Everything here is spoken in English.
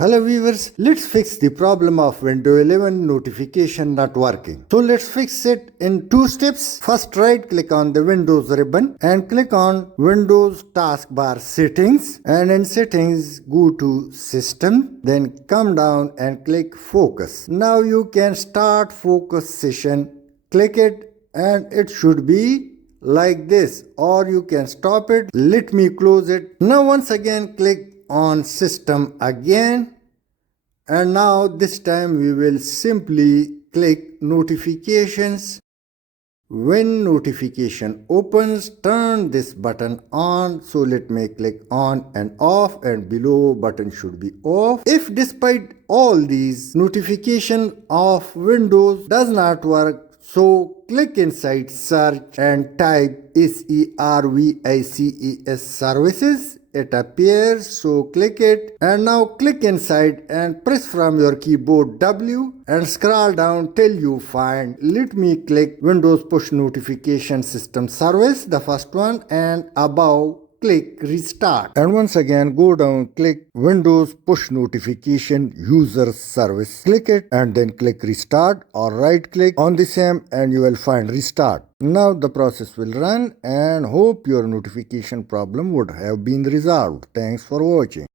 Hello viewers, let's fix the problem of Windows 11 notification not working. So let's fix it in two steps. First, right click on the Windows ribbon and click on Windows taskbar settings, and in settings go to system, then come down and click focus. Now you can start focus session. Click it and it should be like this, or you can stop it. Let me close it. Now once again click on system again, and now this time we will simply click notifications. When notification opens, turn this button on. So let me click on and off, and below button should be off. If despite all these notification of Windows does not work, so click inside search and type services services. It appears, so click it, and now click inside and press from your keyboard W and scroll down till you find, let me click Windows push notification system service, the first one, and above click restart, and once again go down, click Windows push notification user service, click it and then click restart, or right click on the same and you will find restart. Now the process will run, and hope your notification problem would have been resolved. Thanks for watching.